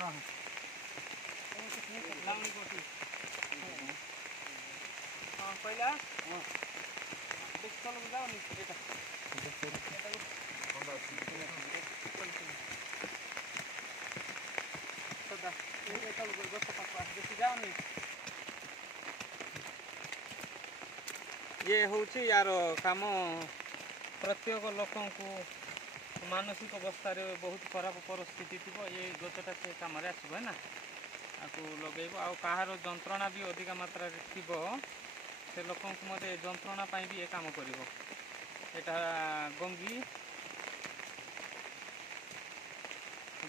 हाँ लाउनी कोठी हाँ पहिला हाँ देख चलो जाओ नि एटा सदा ये चलो गछ पाखा देखि जाओ नि ये होची यार काम प्रत्येक लोकन को मानसिक अवस्था रे बहुत खराब परिस्थिति थी ये गछटा से काम आसब है ना आपको लगे आहार जंत्रणा भी अधिक मात्रा थी से लोक मध्य जंत्रणा भी ये काम कर गंगी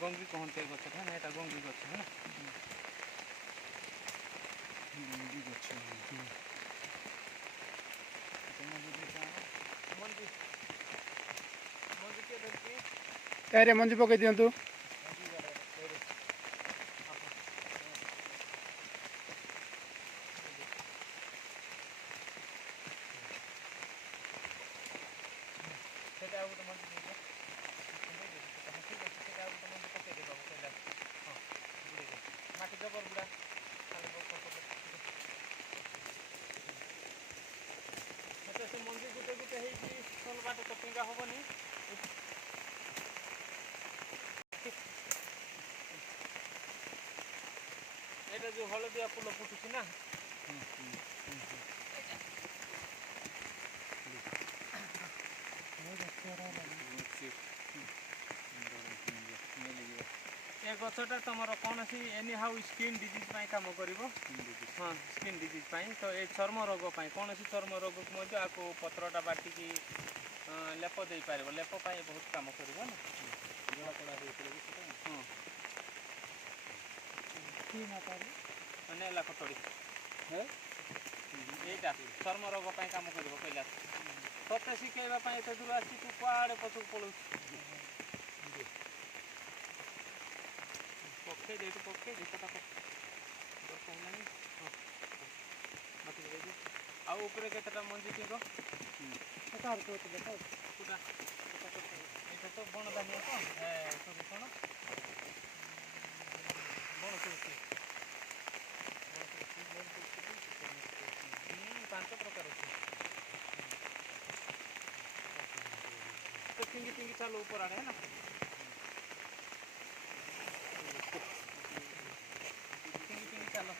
गंगी कहते गछटा है ना यहाँ गंगी गछ है ना गंगी गछ यार मंजी पकई दिंतु मंजी गुटे गुटे सल बाट तो फिंगा हेनी এটা যে হলদিয়া ফুল ফুটুছি না ए गछटा तुम कौन see any how skin disease काम कर हाँ स्किन डिजीज तो ये चर्म रोग कौन सी चर्म रोग को आपको पत्रटा बाटिकी लेप दे पार लेप बहुत काम कर नेला कटोरी यहीटा चर्म रोग काम कर कहला ते शिखेवाई एत दूर आसी तू कुआड़े पछक पलू पक्षे दे पक्षे दीपटा आउे केतटा मंजी थी तो बण धानिया तो सब कौन बण तुलसी 5 प्रकार तो टिंगी टिंगी चालो ऊपर आड़े है ना टिंगी टिंगी चालो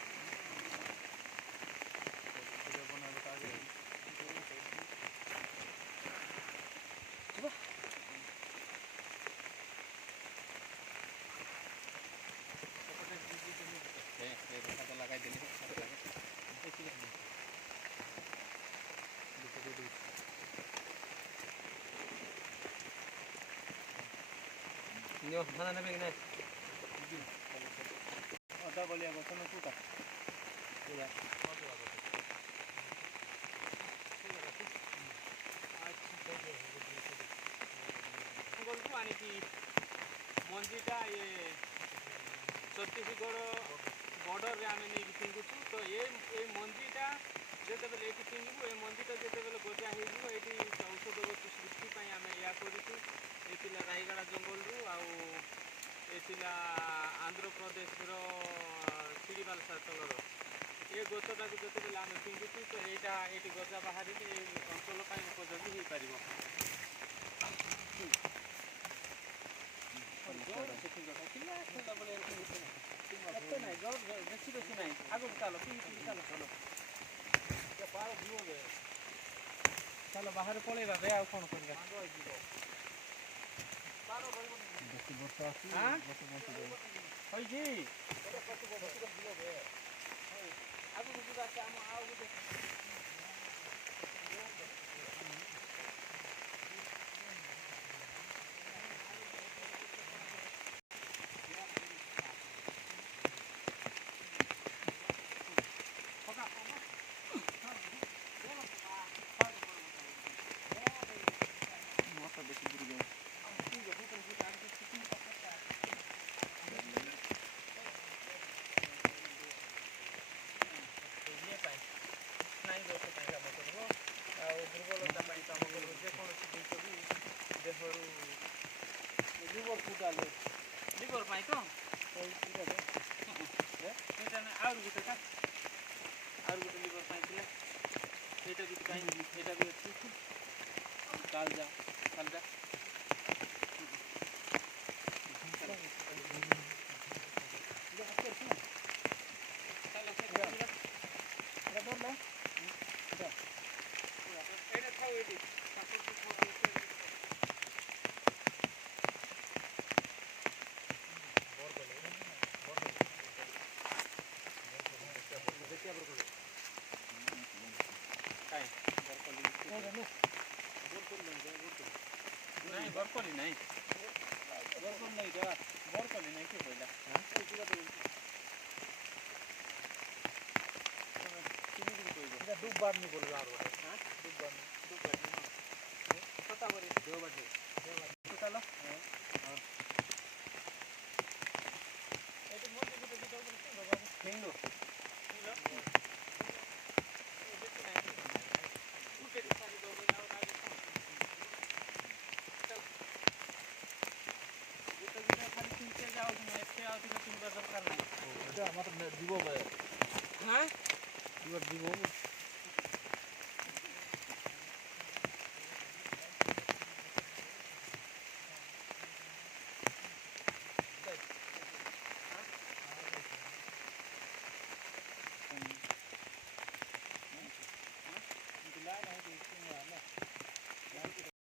mana nabi ini ada boleh aku sama suka ya golku ani ki मंजीटा ये छत्तीसगढ़ बॉर्डर रे आमे नहीं फिंगु तो ये मंजीटा जेते बेले एटी फिंगु ये मंजीटा जेते बेले गजा हे जु एटी औषध गछ सृष्टि पई आमे या करिछु एतिला रायगड़ा जंगल रु आउ एतिला आंध्र प्रदेश रो सिडीबाल सातलर ये गछटा को जेते बेले आमे फिंगु तो एटा एटी गजा बाहरी ए अंचल पई उपयोगी हे परिबो चलो बाहर पलैबा बे आ कौन करबा नहीं ସେଟା ଆଉ ଗୋଟେ ଲିଭର ପାଇଁ ଥିଲା ଏଇଟା ବି କାଇଁ ଏଇଟା ବି ଅଛି କାଲଜା ଚାଲ ଏଇଟା ଥାଉ ଏଇଠି नहीं बरकली नहीं बरकली नहीं जा बरकली नहीं के पहिला এটা দুবার নি বলবে আর হ্যাঁ দুবার কত করে দুবার তো চলো হ্যাঁ এটা মধ্যে ভিতরে দিতে হবে তো বাবা হিন্দু হিলো এই দেখতে নাই উঠে পানি দাও নাও না চল এটা দিতে খালি কিনতে যাও তুমি এতে আর দিলে কিনবা দরকার নাই এটা আমার দিব ভাই হ্যাঁ দিব